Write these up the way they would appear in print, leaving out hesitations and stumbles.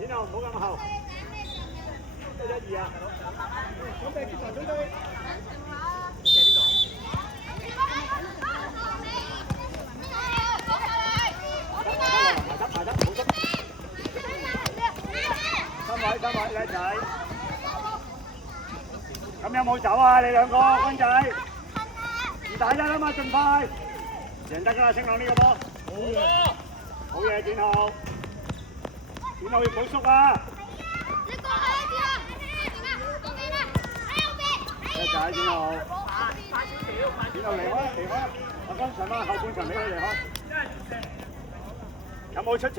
展浩唔好咁後。1-2啊！準備接球準備。埋得，好得。三位，靚仔。咁有冇走啊？你兩個軍仔？唔打得啦嘛，盡快。贏得㗎啦，星朗呢個波。好嘢，展浩。展浩要補縮啊！叻仔，展浩。展浩離開。阿軍上翻後半場俾佢離開。有冇出短？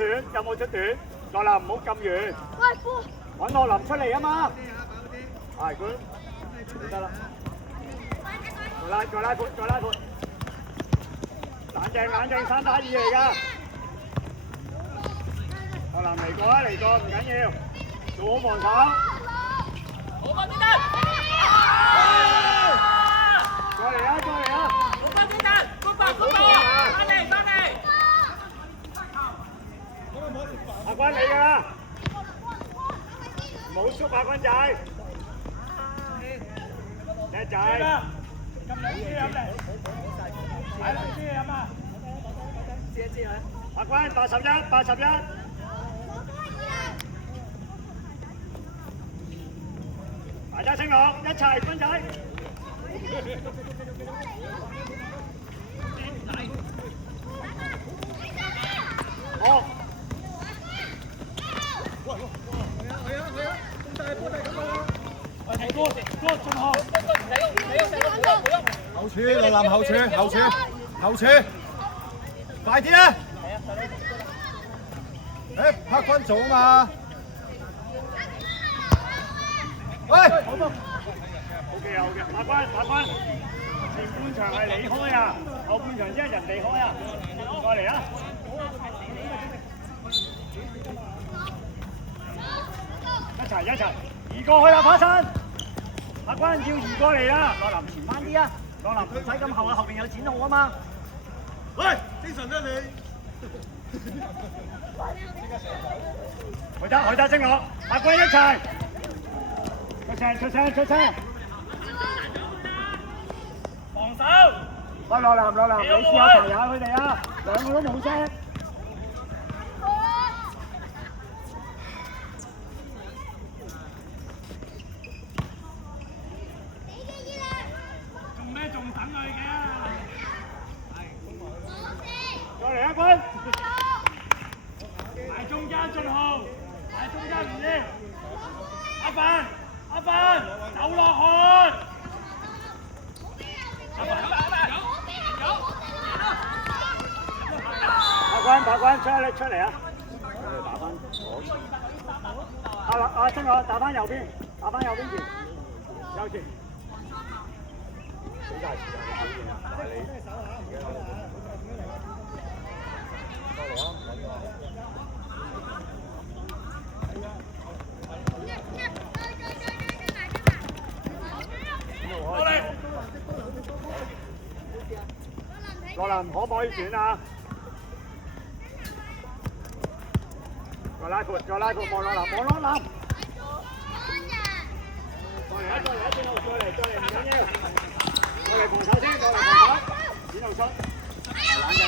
羅林唔好咁遠。揾羅林出嚟啊嘛。係佢。得啦。再拉闊。冷靜，3打2嚟㗎。羅林嚟過唔緊要，做好防守。好快啲得！再嚟啊！好快啲得！翻嚟！阿軍你㗎啦，冇縮啊軍仔，叻仔。咁兩支飲嚟，買兩支飲啊！知佢。阿軍81。大家升落，一齊軍仔。好。後處，羅林後處，快啲啦！黑軍做啊嘛！喂 ，OK，打關，前半場係你開啊，後半場先係人哋開啊，過嚟啊！一齊，移過去啊，花生！阿關要移過嚟啦，羅林前翻啲啊，羅林唔使咁後啊，後邊有展浩啊嘛。喂，精神啦你！去得升落，阿關一齊，出聲！防守！喂，羅林，你試下提下佢哋啊，兩個都冇聲。再嚟一軍，埋中間進號，埋中間唔要，阿凡，走落去，阿軍出嚟啊！打翻左前，阿星我打翻右邊前，右前，好大時間嘅表現啊！但係你羅林可唔可以轉啊？再拉闊，望羅林。再嚟，唔緊要。再嚟防守先，展浩出。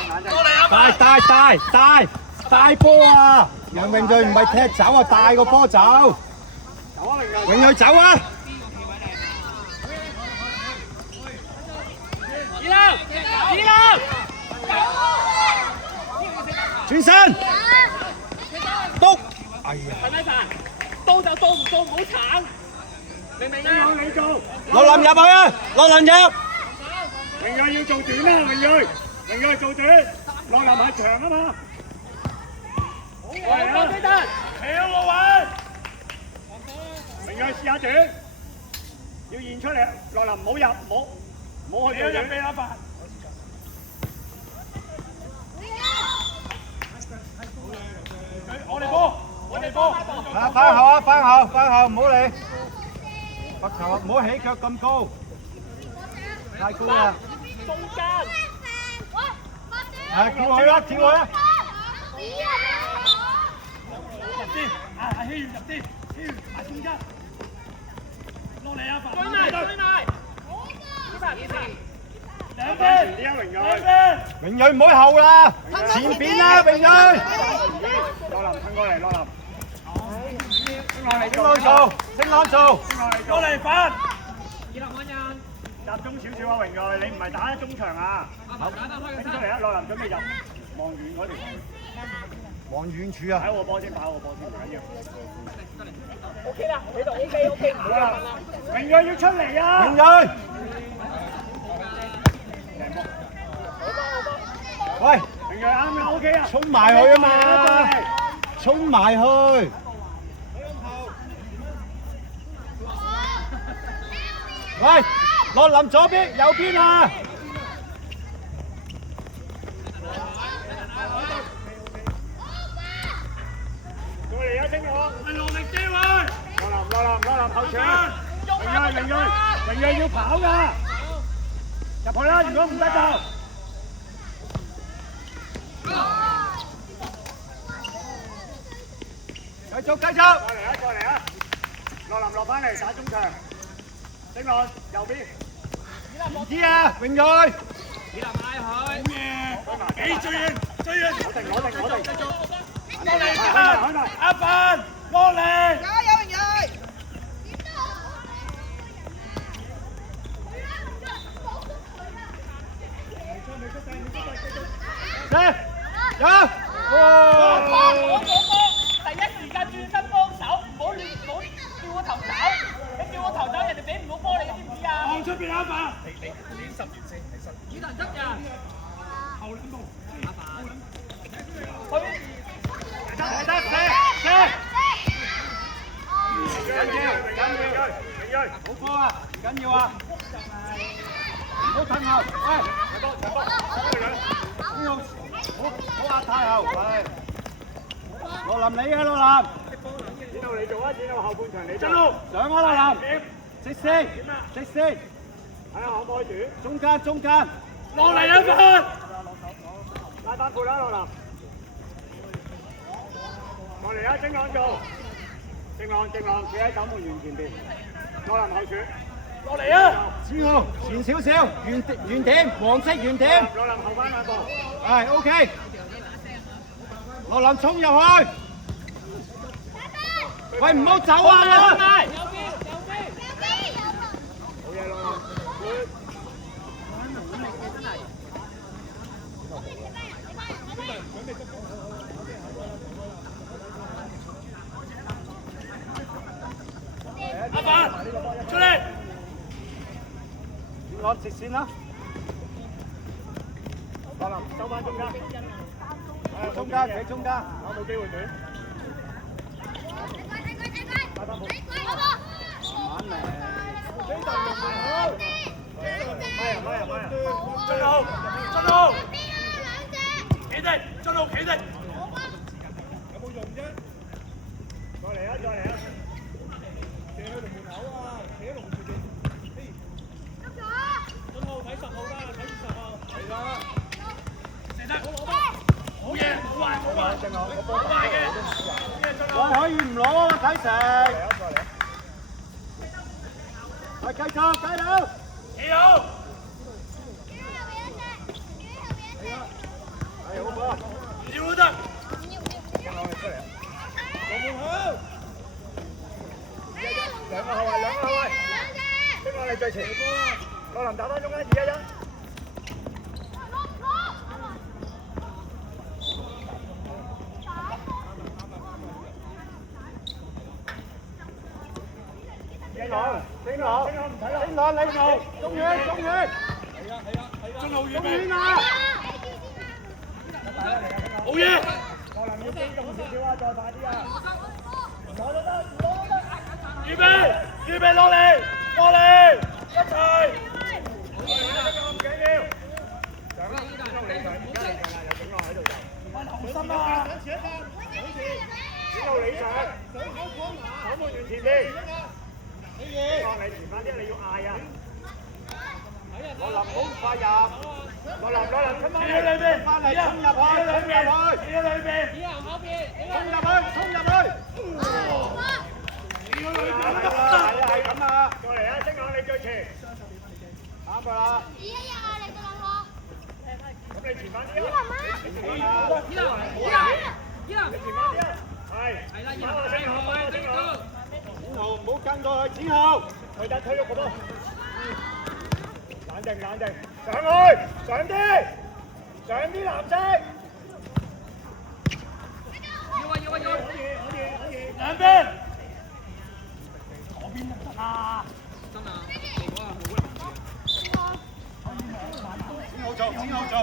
冷靜。大波啊！楊永瑞唔係踢走啊，大個波走。走啊，永瑞走啊！二樓，轉身，篤，哎呀！係咪到就到，唔到唔好鏟，明唔明啊？你做，羅林入去啊！羅林入。榮睿要做短啊！榮睿做短，羅林係長啊嘛。好啊！飛得，跳落位。榮睿試下短，要現出嚟，羅林唔好入，唔好去做短。俾阿發。我哋波。翻後，唔好理。罰球唔好起腳咁高，太高啦。中間。係跳去啦！入先。阿希要入啲，希要埋中間。落嚟啊！追埋追埋，兩邊，兩邊。榮睿唔好後啦，前邊啦，榮睿。羅林，褪過嚟，羅林。升安做，升安做。過嚟反。二林穩人，集中少少啊，榮睿，你唔係打中場啊。拎出嚟啊，羅林準備入，望遠嗰條。望遠處啊！擺我波先，擺我波先，唔緊要。OK 啦，你度 OK，唔好啦。榮睿要出嚟啊！榮睿，喂，榮睿啱啦 ，OK 啊！衝埋去啊嘛，衝埋去。喂，落林左邊，右邊啊！過嚟啊，清我！係落力機會。羅林後場。榮睿要跑㗎，入去啦！如果唔得就。繼續。過嚟啊！羅林落翻嚟打中場。升落右邊。啲啊，榮睿。幾追應！攞定！落嚟！阿凡，落嚟！加油，榮睿！嚟，有。第一時間轉身幫手，唔好叫我頭走，你叫我頭走，人哋俾唔到波你，知唔知啊？望出邊阿凡。以能得人，後兩步。佢。緊要，好波啊，唔緊要啊，唔好褪後，喂，好壓太後，係，羅林你啊，羅林，展路你做啊，展路後半場你做。上啊，羅林，直線，睇下可唔可以住？中間，落嚟啊，凡！拉翻闊啦，羅林。落嚟啊，正朗做。正朗，企喺守門員前邊。羅林後柱。落嚟啊！子豪前少少，圓點，黃色圓點，羅林後翻兩步。係 OK，羅林衝入去，喂唔好走啊！好嘢，羅林。阿凡，出嚟！攞直線啦，羅林收翻中間。企中間，有冇機會短？拉翻盤。慢嚟，進路，企定，進路企定。有冇用啫？再嚟啊！企喺度門口啊，企喺龍柱邊。進路睇10號啦，睇20號。係啦。射得，好嘢，好壞，好壞嘅。喂可以唔攞啊，睇成，喂繼續，企好。係好波，唔要都得。兩個後衞，邊個你最前？羅林打翻中間2-1。升朗，唔睇啦。升朗你中遠，中路預備。中遠啊！好嘢！羅林要機動少少啊，再快啲啊！攞都得。預備落嚟，一齊。唔緊要。上啦，中路你上，而家你上啦，有警浪喺度就。留心啊！中路你上，守門員前邊。希望你前翻啲，你要嗌啊！羅林唔好快入，羅林出翻翻嚟衝入去，衝入去，以後邊，衝入去，衝入去。係咁啊！過嚟啊！星雅你最前，啱㗎啦。咁你前翻啲啊！你前翻啲啊！係啦，星豪，子豪唔好跟過去，子豪。佢得推喐個波，冷靜，上啲藍色。兩邊。嗰邊得唔得啊？真啊！子豪做。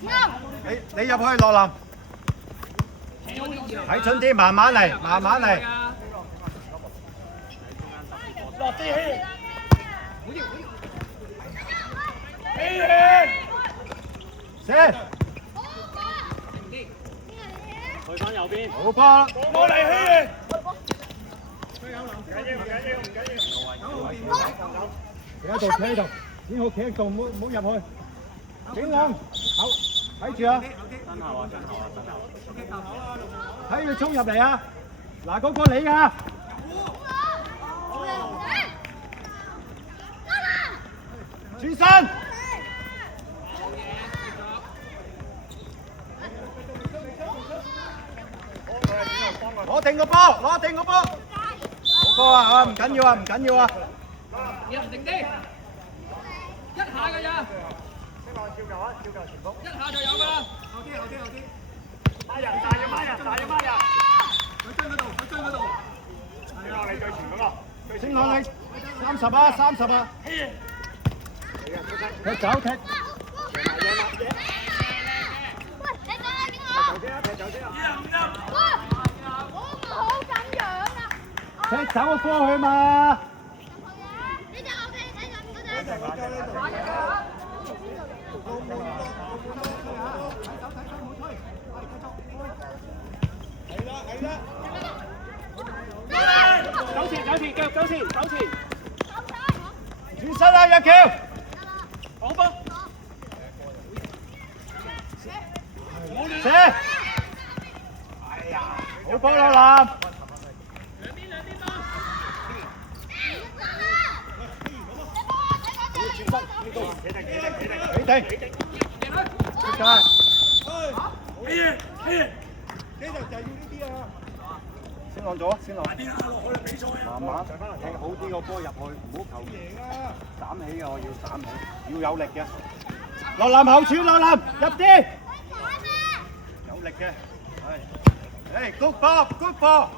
你入去羅林。睇準啲，慢慢嚟。落啲氣。氣氣。射。去翻右邊。好波。過嚟氣。企喺度，子豪企喺度，唔好入去。景朗，好，睇住啊！睇佢衝入嚟啊！嗱，嗰個你㗎。轉身。攞定個波。好波啊！唔緊要啊！定啲，一下㗎咋？跳球前鋒。一下就有㗎啦。後啲。孖人，大要孖人。佢追嗰度。星雅你最前嗰個。星雅你30啊！踢走踢。踢走個波去嘛！走前，轉身啊，日橋！好波！射！好波羅林！企定！出界！先落咗，慢慢踢好啲個波入去，唔好求斬起啊！我要斬起，要有力嘅。羅林後傳，羅林入啲，有力嘅，係，good ball。